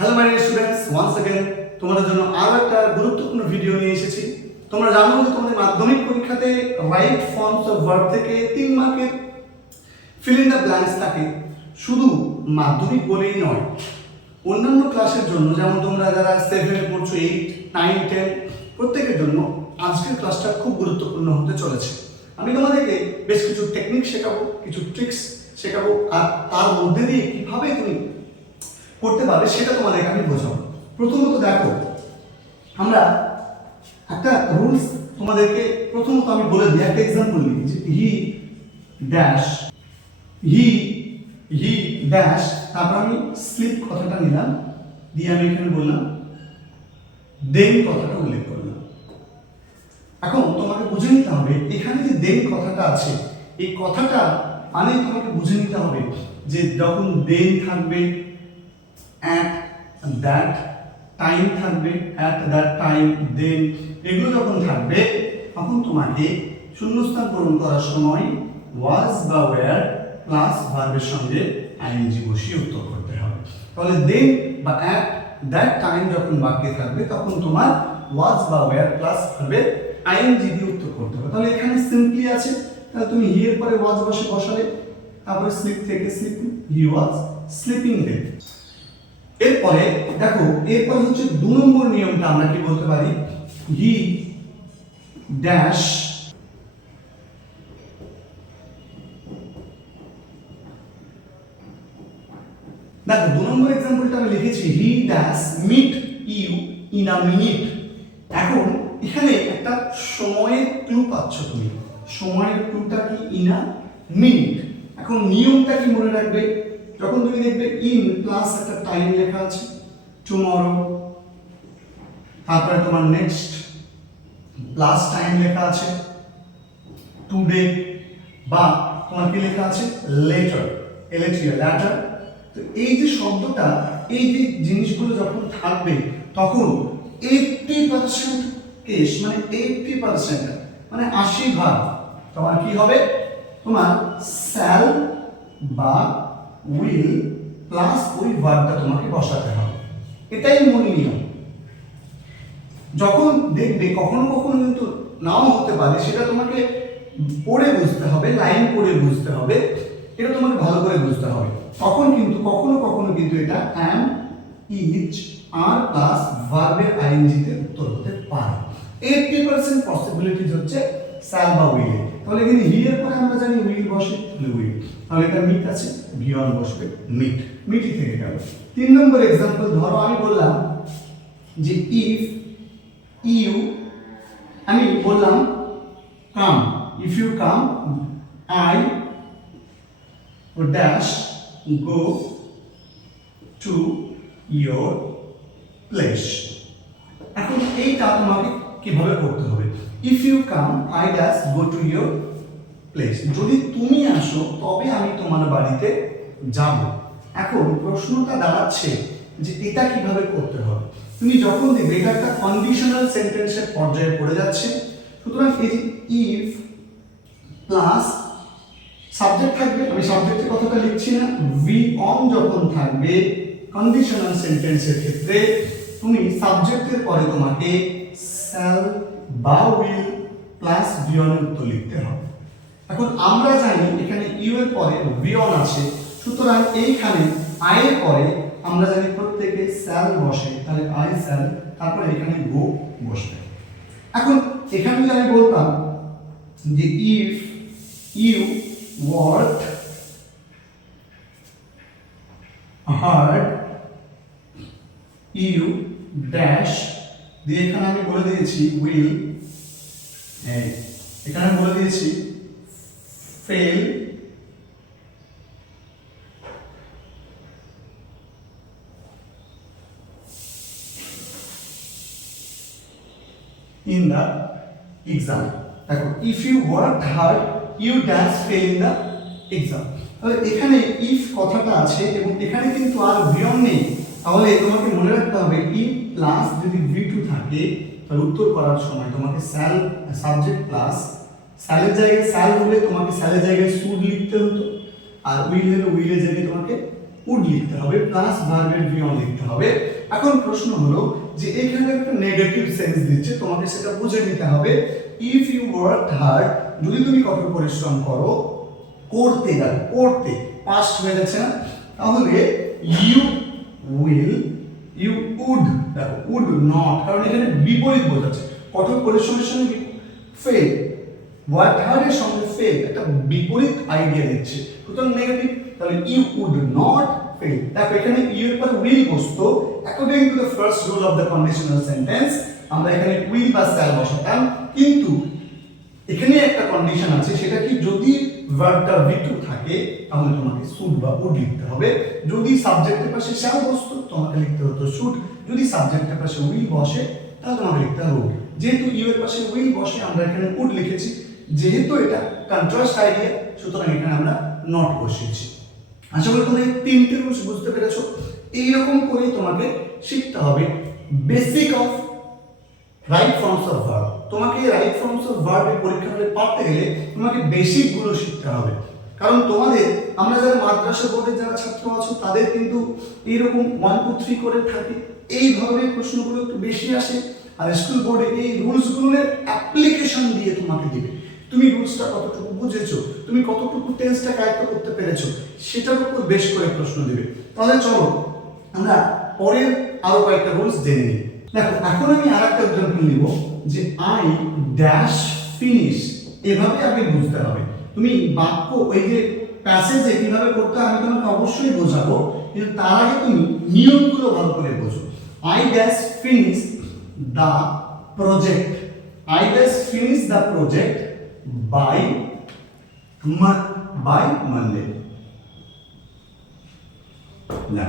Hello my dear students, once again তোমাদের জন্য আরো একটা গুরুত্বপূর্ণ ভিডিও নিয়ে এসেছি। তোমরা জানো যে তোমাদের মাধ্যমিক পরীক্ষাতে রাইট ফর্মস অফ ভার্ব থেকে 3 মার্কের ফিল ইন দ্য ব্ল্যাঙ্কস থাকে। শুধু মাধ্যমিক বলেই নয়, অন্যান্য ক্লাসের জন্য, যেমন তোমরা যারা 7 এ পড়ছো, 8, 9, 10 প্রত্যেকের জন্য আজকের ক্লাসটা খুব গুরুত্বপূর্ণ হতে চলেছে। আমি তোমাদেরকে বেশ কিছু টেকনিক শেখাবো, কিছু ট্রিক্স শেখাবো, আর তার মধ্যে দিয়ে কিভাবে তুমি করতে পারবে সেটা তোমাদেরকে আমি বোঝাবো। প্রথমত দেখো, আমরা একটা রুলস তোমাদেরকে প্রথমত আমি বলে দিই, একটা এক্সাম্পল নিই যে হি ড্যাশ, তারপর আমি স্লিপ কথাটা নিলাম, দিয়ে আমি এখানে বললাম দেন কথাটা উল্লেখ করলাম। এখন তোমাকে বুঝে নিতে হবে এখানে যে দেন কথাটা আছে, এই কথাটা মানে তোমাকে বুঝে নিতে হবে যে যখন দেন থাকবে, at that time থাকবে, at that time, then এগুলো যখন থাকবে তখন তোমাকে শূন্যস্থান পূরণ করার সময় was বা were প্লাস ভার্বের সঙ্গে আইএনজি বসিয়ে উত্তর করতে হবে। তাহলে then বা at that time যখন বাক্যে থাকবে তখন তোমার was বা were প্লাস ভার্বের আইএনজি দিয়ে উত্তর করতে হবে। তাহলে এখানে সিম্পলি আছে, তাহলে তুমি হি এর পরে was বসালে, তারপরে স্লিপ থেকে স্লিপিং, হি was স্লিপিং দেন। এরপরে দেখো, এরপরে হচ্ছে 2 নম্বর নিয়মটা আমরা কি বলতে পারি, হি ড্যাশ দেখো 2 নম্বর एग्जांपलটা আমি লিখেছি he dash meet you in a minute. এখন এখানে একটা সময়ের ক্লু পাচ্ছ তুমি, সময়ের ক্লুটা কি ইন আ মিনিট। এখন নিয়মটা কি মনে রাখবে, যখন তুমি দেখবে ইন প্লাস একটা টাইম লেখা আছে, টুমরো, তারপরে তোমার নেক্সট প্লাস টাইম লেখা আছে, টুডে, বা তোমার কি লেখা আছে লেটার, এলএটিআর লেটার। তো এই যে শব্দটা, এই যে জিনিসগুলো যখন থাকবে তখন 80% কেস, মানে 80% মানে 80 ভাগ তোমার কি হবে, তোমার শ্যাল বা উইল প্লাস ওই ভার্বটা তোমাকে বসাতে হবে। এটাই মূল নিয়ম। যখন দেখবে কখনো কখনো কিন্তু নাও হতে পারে, সেটা তোমাকে পড়ে বুঝতে হবে, লাইন পড়ে বুঝতে হবে, এটা তোমাকে ভালো করে বুঝতে হবে। তখন কিন্তু কখনো কখনো কিন্তু এটা অ্যাম, ইজ, আর প্লাস ভার্বের আইএনজি তে উত্তর হতে পারে। 80% পসিবিলিটিজ হচ্ছে শ্যাল বা উইল। তাহলে এখানে হি এর পরে আমরা জানি উইল বসে, তাহলে উইল, তাহলে এটা মিট আছে, ভিয়ন বসবে মিট, মিটি থেকে গেল। 3 নম্বর एग्जांपल ধরো আমি বললাম যে ইফ ইউ, আমি বললাম come, if you come I dash go to your place. এখন এইটা তোমাকে কিভাবে করতে হবে, if you come I dash go to your place, যদি তুমি আসো তবে আমি তোমার বাড়িতে যাব। এখন প্রশ্নটা দাঁড়াচ্ছে যে এটা কিভাবে করতে হবে। তুমি যখন দেখবে এটা একটা কন্ডিশনাল সেন্টেন্সের পর্যায়ে পড়ে যাচ্ছে, সুতরাং এই যে ইফ প্লাস সাবজেক্ট থাকবে, আমি সাবজেক্টের কথাটা লিখছি না, ভি অন যখন থাকবে কন্ডিশনাল সেন্টেন্সের ক্ষেত্রে তুমি সাবজেক্টের পরে তোমাকে শ্যাল বা উইল প্লাস ভি অন এর উত্তর লিখতে হবে। এখন আমরা জানি এখানে ইউ এর পরে ভি অন আছে, সুতরাং এইখানে আই এর পরে আমরা জানি প্রত্যেকে শ্যাল বসে, তাহলে আই শ্যাল, তারপরে এখানে গো বসবে। এখন এখানে যদি আমি বলতাম যে if you worked hard you dash, দিয়ে এখানে আমি বলে দিয়েছি will, এখানে বলে দিয়েছি fail in the exam। দেখো if you worked hard you dash fail in the exam। তাহলে এখানে if কথাটা আছে এবং এখানে কিন্তু আর ভিয়ন নেই, তাহলে তোমাকে মনে রাখতে হবে if প্লাস যদি v2 থাকে তাহলে উত্তর করার সময় তোমাকে শ্যাল সাবজেক্ট প্লাস শ্যালের জায়গায় শ্যাল হলে তোমাকে শ্যালের জায়গায় শুড লিখতে হতো, আর উইল হলে উইলের জায়গায় তোমাকে উড লিখতে হবে প্লাস ভার্বের ভি অন লিখতে হবে। এখন প্রশ্ন হলো যে এখানে একটা নেগেটিভ সেন্স দিচ্ছে, তোমাকে সেটা বুঝে নিতে হবে। ইফ ইউ ওয়ার্ক হার্ড, যদি তুমি কঠোর পরিশ্রম করো, করতে গেল করতে পাস্ট হয়ে যাচ্ছে না, তাহলে ইউ উইল ইউ উড, দেখো উড নট, কারণ এখানে বিপরীত বোঝাচ্ছে। কঠোর পরিশ্রমের সঙ্গে ফেল, ওয়ার্ক হার্ড এর সঙ্গে ফেল, একটা বিপরীত আইডিয়া দিচ্ছে, সুতরাং নেগেটিভ। তাহলে ইউ উড নট ফেল। দেখো এখানে ইউ এর পর উইল বসতো, according to the first rule of the conditional sentence আমরা এখানে উইল বা শ্যাল বসাতাম, কিন্তু এখানে একটা কন্ডিশন আছে, সেটা কি, যদি ভার্বটা V2 থাকে তাহলে তোমাকে শুড বা উড লিখতে হবে। যদি সাবজেক্টের পাশে শ্যাল বসতো তোমাকে লিখতে হতো শুড, যদি সাবজেক্টের পাশে উইল বসে তাহলে তোমাকে লিখতে হবে উড। যেহেতু ইউ এর পাশে উইল বসে আমরা এখানে উড লিখেছি, যেহেতু এটা কন্ট্রাস্ট আইডিয়া সুতরাং এখানে আমরা নট বসিয়েছি। আশা করি তোমরা এই তিনটে রুলস বুঝতে পেরেছো। এইরকম করেই তোমাকে শিখতে হবে basic of right forms of verb. তোমাকে রাইট ফর্মস অফ ভার্ব এর পরীক্ষা হলে পারতে গেলে তোমাকে বেসিক গুলো শিখতে হবে, কারণ তোমাদের আমরা যারা মাদ্রাসা বোর্ডের যারা ছাত্র আছো তাদের কিন্তু এইরকম 1 2 3 করে থাকে, এই ধরনের প্রশ্নগুলো একটু বেশি আসে। আর স্কুল বোর্ডে এই রুলসগুলোর অ্যাপ্লিকেশন দিয়ে তোমাকে দিবে, তুমি রুলসটা কতটুকু বুঝেছো, তুমি কতটুকু টেন্সটা কায়ত্ত করতে পেরেছো, সেটার উপর বেশ করে প্রশ্ন দিবে। তাহলে চলো আমরা পরের আরো কয়েকটা রুলস জেনে নিই। দেখো এখন আমি আরেকটা এক্সাম্পল নিব, যে আই ড্যাশ ফিনিশ, এভাবে আগে বুঝতে হবে। তুমি বাক্য ওই যে প্যাসেজে কিভাবে করতে হয় আমি তোমাকে অবশ্যই বোঝাবো, কিন্তু তার আগে তুমি নিয়মগুলো ভালো করে বোঝো। I dash finish the project, I dash finish the project by Monday. না,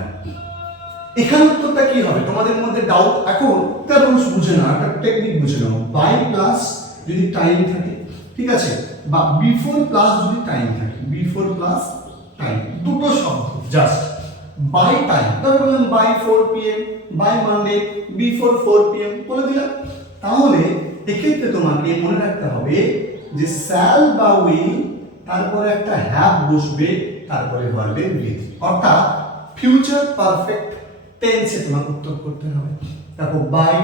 এখানে উত্তরটা কি হবে তোমাদের মধ্যে ডাউট, এখন একটা রুলস বুঝে নাও, একটা টেকনিক বুঝে নাও। বাই প্লাস যদি টাইম থাকে, ঠিক আছে, বা বিফোর প্লাস যদি টাইম থাকে, বিফোর প্লাস টাইম, দুটো শব্দ জাস্ট। বাই টাইম, ধরো বললাম by 4 PM, by Monday before 4 PM বলে দিলাম। তাহলে এক্ষেত্রে তোমাকে মনে রাখতে হবে যে শ্যাল বা উইল, তারপরে একটা হ্যাভ বসবে, তারপরে ভার্বের উইথ, অর্থাৎ ফিউচার পারফেক্ট টেন্সে তোমাকে উত্তর করতে হবে। তারপর বাই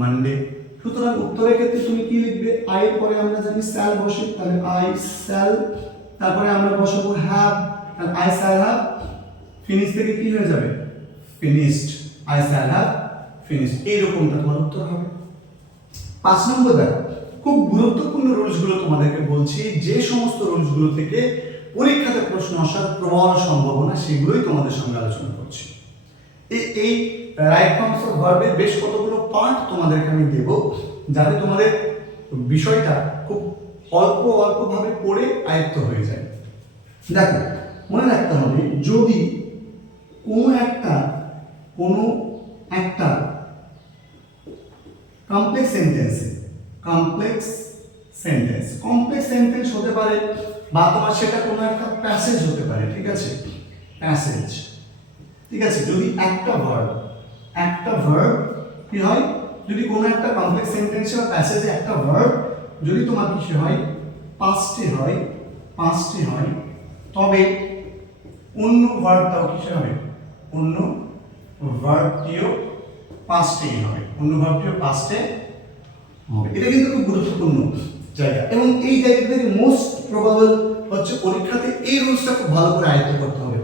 মানডে, সুতরাং উত্তরের ক্ষেত্রে তুমি কি লিখবে, আই এর পরে আমরা জানি শ্যাল বসে, তাহলে আই শ্যাল, তারপরে আমরা বসাবো হ্যাভ, তাহলে আই শ্যাল হ্যাভ, ফিনিশ থেকে কি হয়ে যাবে, finished, I shall have finished, এইরকমটা তোমার উত্তর হবে। 5 নম্বর দেখো, খুব গুরুত্বপূর্ণ রুলসগুলো তোমাদেরকে বলছি, যে সমস্ত রুলসগুলো থেকে পরীক্ষাতে প্রশ্ন আসার প্রবল সম্ভাবনা, সেগুলোই তোমাদের সঙ্গে আলোচনা করছি। এই রাইট ফর্মস অফ ভার্বের বেশ কতগুলো পার্ট তোমাদেরকে আমি দেব, যাতে তোমাদের বিষয়টা খুব অল্প অল্প ভাবে পড়ে আয়ত্ত হয়ে যায়। দেখো মনে রাখতে হবে, যদি কোনো একটা কমপ্লেক্স সেন্টেন্স হতে পারে, বা তোমার সেটা কোনো একটা প্যাসেজ হতে পারে, ঠিক আছে, প্যাসেজ, ঠিক আছে। যদি একটা ভার্ব কি হয়, যদি কোনো একটা কমপ্লেক্স সেন্টেন্স বা প্যাসেজে একটা ভার্ব যদি তোমার কি হয়, পাস্টে হয়, তবে অন্য ভার্বটাও কিসে হবে, অন্য ভার্বটিও পাস্টেই হবে, হবে। এটা কিন্তু খুব গুরুত্বপূর্ণ জায়গা, এবং এই জায়গা থেকে মোস্ট প্রবাবল হচ্ছে পরীক্ষাতে এই রুলসটা খুব ভালো করে আয়ত্ত করতে হবে।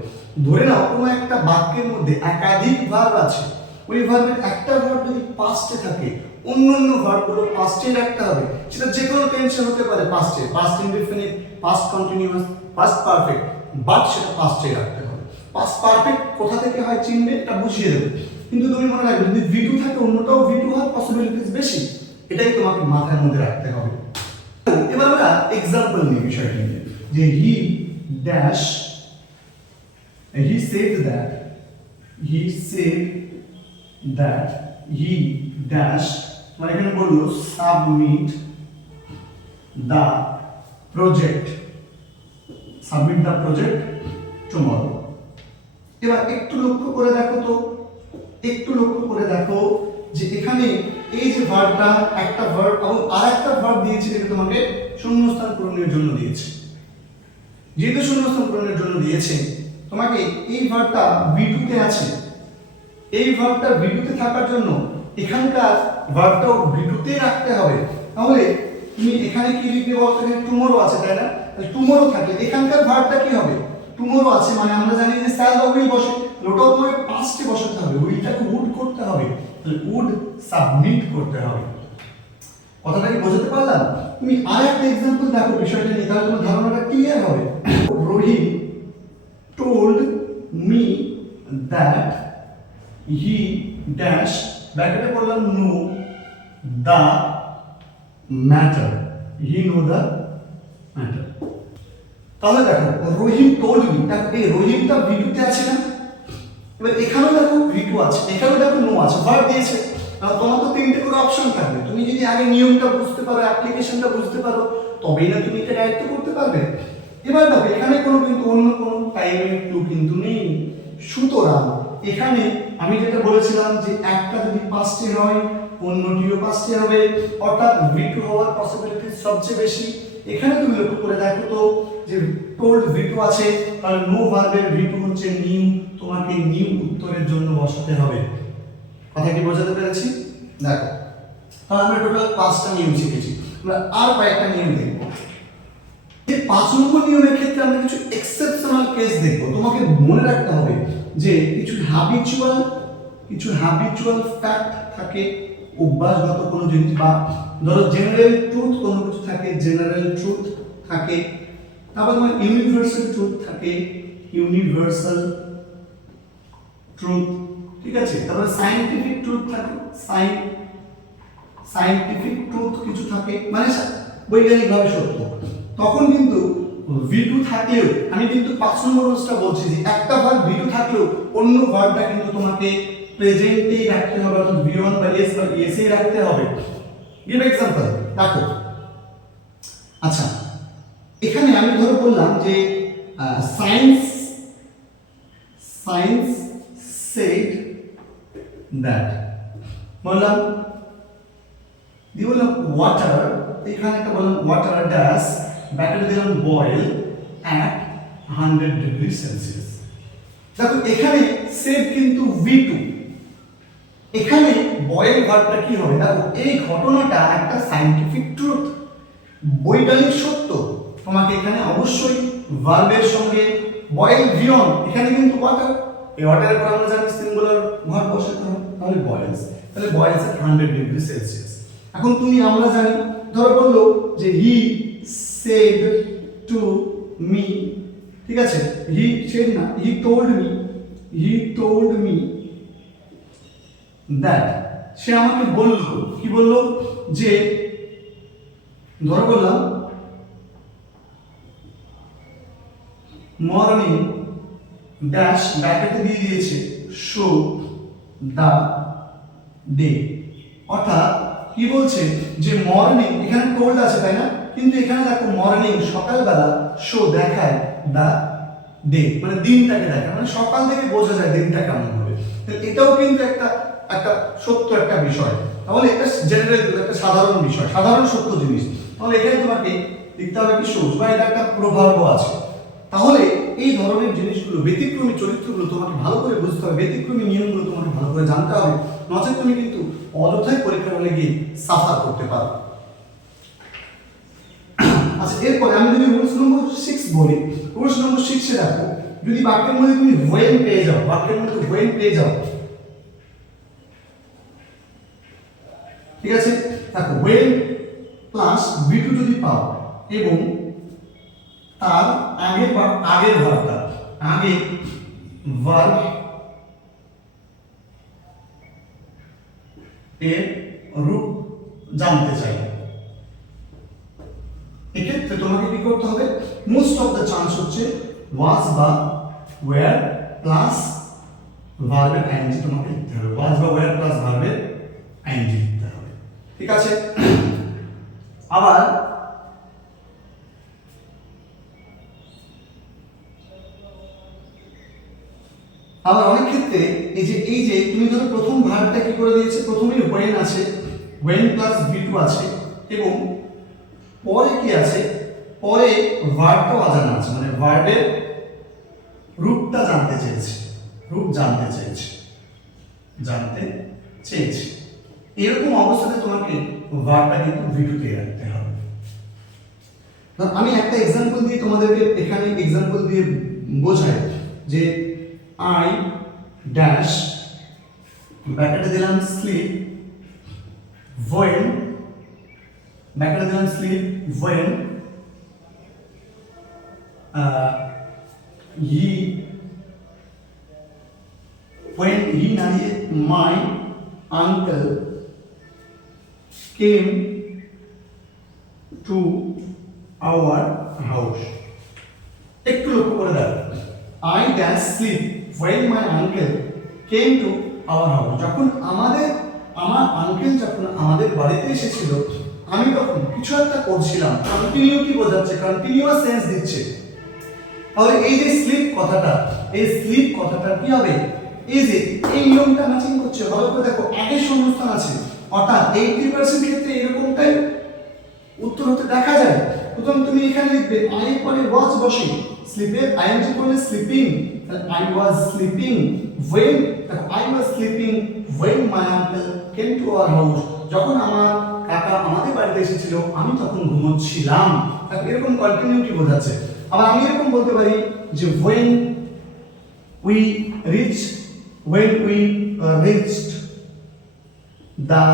ধরে নাও কোনো একটা বাক্যের মধ্যে একাধিক ভার্ব আছে, ওই ভার্বের একটা ভার্ব যদি পাস্টে থাকে, অন্য ভার্বগুলো পাস্টে রাখতে হবে, সেটা যে কোনো টেন্সে হতে পারে, past indefinite, past continuous, past perfect, but সেটা পাস্টে রাখতে হবে। পাস্ট পারফেক্ট কোথা থেকে হয় চিনবে, এটা বুঝিয়ে দেবে, কিন্তু তুমি মনে রাখবে যদি V2 থাকে অন্যটাও V2 হওয়ার পসিবিলিটিস বেশি, এটাই তোমাকে মাথার মধ্যে রাখতে হবে। এবার আমরা এক্সাম্পল নিই বিষয়টা নিয়ে, যে he said that he dash, মানে এখানে বললো submit the project tomorrow। এবার একটু লক্ষ্য করে দেখো যে এখানে এই যে ভার্বটা, একটা ভার্ব এবং আরেকটা ভার্ব দিয়েছে, এটা তোমাকে শূন্যস্থান পূরণের জন্য দিয়েছে। যেহেতু শূন্যস্থান পূরণের জন্য দিয়েছে, তোমাকে এই ভার্বটা V2 তে আছে, এই ভার্বটা V2 তে থাকার জন্য এখানকার ভার্বটাও V2 তে রাখতে হবে। তাহলে তুমি এখানে কি লিখবে বলতো, এখানে টুমরো আছে তাই না, তাহলে টুমরো থাকলে এখানকার ভার্বটা কি হবে, টুমরো আছে মানে আমরা জানি যে স্যাল বা উইল বসে, ওটাও তোমাকে পাস্টে বসাতে হবে, উইলটাকে উড করতে হবে, তাহলে উড সাবমিট করতে হবে। কথাটা কি বোঝাতে পারলাম? তুমি আর একটা एग्जांपल দেখো বিষয়টা নিয়ে, তাহলে তোমার ধারণাটা ক্লিয়ার হবে। রহিম told me that he dash ব্র্যাকেটে বললাম know the matter, he know the matter। তাহলে দেখো রহিম told me, দেখো এই রহিমটা V2 তে আছে না, এবার এখানেও দেখো V2 আছে, এখানেও দেখো নো আছে, ভার্ব দিয়েছে। তোমার তো তিনটে করে অপশন থাকবে, তুমি যদি আগে নিয়মটা বুঝতে পারো, অ্যাপ্লিকেশনটা বুঝতে পারো, তবেই না তুমি এটা দায়িত্ব করতে পারবে। এবার দেখো এখানে কিন্তু অন্য কোনো টাইমের ক্লু কিন্তু নেই, সুতরাং এখানে আমি যেটা বলেছিলাম যে একটা যদি পাস্টে হয় অন্যটিও পাস্টে হবে, অর্থাৎ V2 হওয়ার পসিবিলিটি সবচেয়ে বেশি। এখানে তুমি লক্ষ্য করে দেখো তো যে টোল্ড V2 আছে, তাহলে নো ভার্বের V2 হচ্ছে নিউ, তোমাকে নিউ উত্তরের জন্য বসাতে হবে। কথা কি বোঝাতে পেরেছি? দেখো তাহলে আমরা টোটাল 5টা নিয়ম শিখেছি, আমরা আর কয়েকটা নিয়ম দেখব। এই 5 নম্বর নিয়মের ক্ষেত্রে আমরা কিছু এক্সেপশনাল কেস দেখব। তোমাকে মনে রাখতে হবে যে কিছু হ্যাবিচুয়াল ফ্যাক্ট থাকে, অভ্যাসগত কোনো জিনিস, বা ধরো জেনারেল ট্রুথ কোনো কিছু থাকে, জেনারেল ট্রুথ থাকে, তারপর তোমার ইউনিভার্সাল ট্রুথ থাকে, ইউনিভার্সাল ট্রুথ, ঠিক আছে, তারপর সায়েন্টিফিক ট্রুথ থাকে, সায়েন্টিফিক ট্রুথ কিছু থাকে, মানে বৈজ্ঞানিকভাবে সত্য। তখন কিন্তু V2 থাকলেও, আমি কিন্তু 5 নম্বর রুলসটা বলছি যে একটা ভার্ব V2 থাকলেও অন্য ভার্বটা কিন্তু তোমাকে প্রেজেন্টেই রাখতে হবে, অর্থাৎ V1 বা S বা S এ রাখতে হবে। গিভ एग्जांपल দেখো, আচ্ছা এখানে আমি ধরে বললাম যে সায়েন্স said that, বললাম দিয়ে বললাম ওয়াটার, এখানে একটা বললাম ওয়াটার ড্যাশ ব্যাটারি দিলাম বয়েল at 100 ডিগ্রি সেলসিয়াস। দেখো এখানে সেড কিন্তু V2, এখানে বয়েল ভার্বটা কি হবে, দেখো এই ঘটনাটা একটা সায়েন্টিফিক ট্রুথ, বৈজ্ঞানিক সত্য, তোমাকে এখানে অবশ্যই ভার্বের সঙ্গে বয়েল ভিয়ন, এখানে কিন্তু ওয়াটার, এই ওয়াটারের পর আমরা জানি সিঙ্গুলার ভার্ব বসাতে হবে, তাহলে বয়েলস, তাহলে বয়েলস এট 100 ডিগ্রি সেলসিয়াস। এখন তুমি আমরা জানি, ধরো বললো যে হি সেড টু মি, ঠিক আছে, হি সেড না, হি টোল্ড মি দ্যাট, সে আমাকে বললো, কি বললো, যে ধরো বললাম মর্নিং ড্যাশ ব্র্যাকেটে দিয়ে দিয়েছে শো দা ডে, অর্থাৎ কি বলছে যে মর্নিং, এখানে টোল্ড আছে তাই না, কিন্তু এখানে দেখো মর্নিং সকালবেলা, শো দেখায় দা ডে মানে দিনটাকে দেখায়, মানে সকাল থেকে বোঝা যায় দিনটা কেমন হবে। এটাও কিন্তু একটা সত্য একটা বিষয়, তাহলে এটা জেনারেল একটা সাধারণ বিষয়, সাধারণ সত্য জিনিস। তাহলে এখানে তোমাকে লিখতে হবে কি শোজ, বা এটা একটা প্রভাব আছে। তাহলে এই ধরনের জিনিসগুলো, ব্যতিক্রমী চরিত্রগুলো তোমাকে ভালো করে বুঝতে হবে, ব্যতিক্রমী নিয়মগুলো তোমাকে ভালো করে জানতে হবে, নচেত তুমি কিন্তু অযথাই পরীক্ষা হলে গিয়ে সাফার করতে পারো। আচ্ছা এরপরে আমি যদি রুলস নম্বর 6 বলি, রুলস নম্বর 6 এ দেখো, যদি বাক্যের মধ্যে তুমি when পেয়ে যাও, বাক্যের মধ্যে when পেয়ে যাও, ঠিক আছে, দেখো when প্লাস V2 যদি পাও এবং তার আগের ভার্বটা, আগে ভার্ব এর রূপ জানতে চাই, এক্ষেত্রে তোমাকে কি করতে হবে, মোস্ট অফ দ্য চান্স হচ্ছে ওয়াজ বা ওয়্যার প্লাস ভার্বের আইএনজি তোমাকে লিখতে হবে, ওয়াজ বা ওয়্যার প্লাস ভার্বের আইএনজি লিখতে হবে, ঠিক আছে। আবার অনেক ক্ষেত্রে এই যে তুমি ধরো প্রথম ভার্বটা কি করে দিয়েছে, প্রথমেই when আছে, when প্লাস V2 আছে এবং পরে কি আছে, পরে ভার্বটাও অজানা আছে, মানে ভার্বের রূপটা জানতে চেয়েছি, রূপ জানতে চেয়েছি, জানতে চেয়েছি। এরকম অবস্থাতে তোমাকে ভার্বটা কিন্তু ভিটুতে রাখতে হবে। আমি একটা এক্সাম্পল দিয়ে তোমাদেরকে এখানে এক্সাম্পল দিয়ে বোঝাই যে আই ড্যাশ ব্র্যাকেটে দিলাম স্লিপ when ব্র্যাকেটে দিলাম স্লিপ when he না দিয়ে my uncle came to our house। একটু লক্ষ্য করে দেখো, I dash sleep when my uncle came to our house। যখন আমার আঙ্কেল যখন আমাদের বাড়িতে এসেছিল, আমি তখন কিছু একটা করছিলাম। কন্টিনিউ কি বোঝাচ্ছে? কন্টিনিউয়াস সেন্স দিচ্ছে। তাহলে এই যে স্লিপ কথাটা, এই স্লিপ কথাটা কি হবে? এই যে এই নিয়মটা ম্যাচিং করছে। ভালো করে দেখো, আগে শূন্যস্থান আছে, অর্থাৎ 80% ক্ষেত্রে এরকমটাই উত্তর হতে দেখা যায়। প্রথম তুমি এখানে লিখবে আই এর পরে ওয়াজ বসে, স্লিপের আইএনজি করলে স্লিপিং, তাহলে আই ওয়াজ স্লিপিং when, দেখো I was sleeping when my uncle came to our house। যখন আমার কাকা আমাদের বাড়িতে এসেছিল আমি তখন ঘুমোচ্ছিলাম। তাহলে এরকম কন্টিনিউটি বোঝাচ্ছে। আবার আমি এরকম বলতে পারি যে when we reached the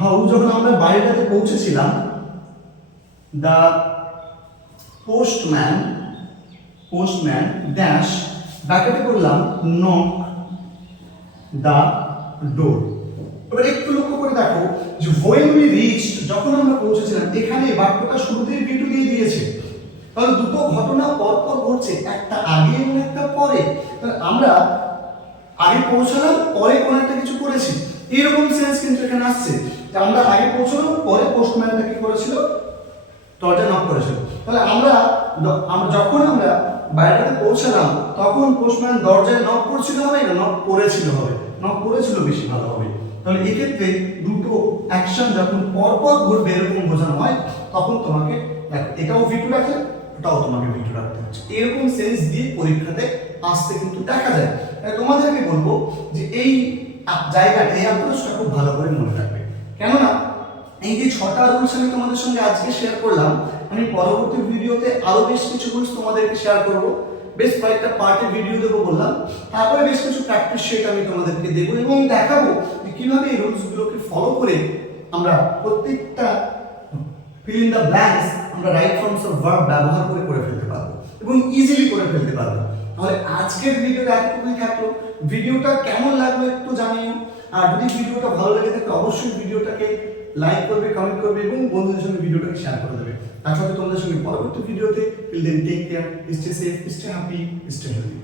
house, যখন আমরা বাড়িটাতে পৌঁছেছিলাম, the postman dash ব্র্যাকেটে করলাম knock the door। এবার একটু লক্ষ্য করে দেখো যে when we reached, যখন আমরা পৌঁছেছিলাম, এখানে বাক্যটা শুরুতেই ভিটু দিয়ে দিয়েছে। তাহলে দুটো ঘটনা পর পর ঘটছে, একটা আগে এবং একটা পরে। তাহলে আমরা আগে পৌঁছালাম, পরে কোন একটা কিছু করেছি, এরকম সেন্স কিন্তু এখানে আসছে যে আমরা আগে পৌঁছালাম, পরে পোস্টম্যানটা কি করেছিল? দরজা নক করেছিল। তাহলে আমরা যখন আমরা বাইরেতে পৌঁছালাম তখন পোস্টম্যান দরজায় নক করছিল হবে না নক করেছিল হবে? নক করেছিল বেশি ভালো হবে। তাহলে এক্ষেত্রে দুটো অ্যাকশন যখন পরপর ঘটবে এরকম বোঝানো হয়, তখন তোমাকে দেখো এটাও ভিটু রাখে, এটাও তোমাকে ভিটু রাখতে হচ্ছে। এরকম সেন্স দিয়ে পরীক্ষাতে আসতে কিন্তু দেখা যায়। তোমাদেরকে বলবো যে এই জায়গাটা, এই অ্যাপ্রোচটা খুব ভালো করে মনে রাখবে। কেননা এই যে 6টা রুলস আমি তোমাদের সঙ্গে আজকে শেয়ার করলাম, আমি পরবর্তী ভিডিওতে আরো বেশ কিছু রুলস তোমাদেরকে শেয়ার করব। বেশ কয়েকটা পার্টে ভিডিও দেবো বললাম, তারপরে বেশ কিছু প্র্যাকটিস সেট আমি তোমাদেরকে দেবো এবং দেখাবো যে কিভাবে এই রুলসগুলোকে ফলো করে আমরা প্রত্যেকটা ফিল ইন দ্য ব্ল্যাঙ্কস আমরা রাইট ফর্মস অফ ভার্ব ব্যবহার করে ফেলতে পারবো এবং ইজিলি করে ফেলতে পারবো। তাহলে আজকের ভিডিওটা এতটুকুই থাকলো। ভিডিওটা কেমন লাগলো একটু জানিও, আর যদি ভিডিওটা ভালো লেগে থাকে অবশ্যই ভিডিওটাকে লাইক করবে, কমেন্ট করবে এবং বন্ধুদের সঙ্গে ভিডিওটাকে শেয়ার করে দেবে। তার সাথে তোমাদের সঙ্গে পরবর্তী ভিডিওতে till then take care, stay safe, stay happy, stay healthy.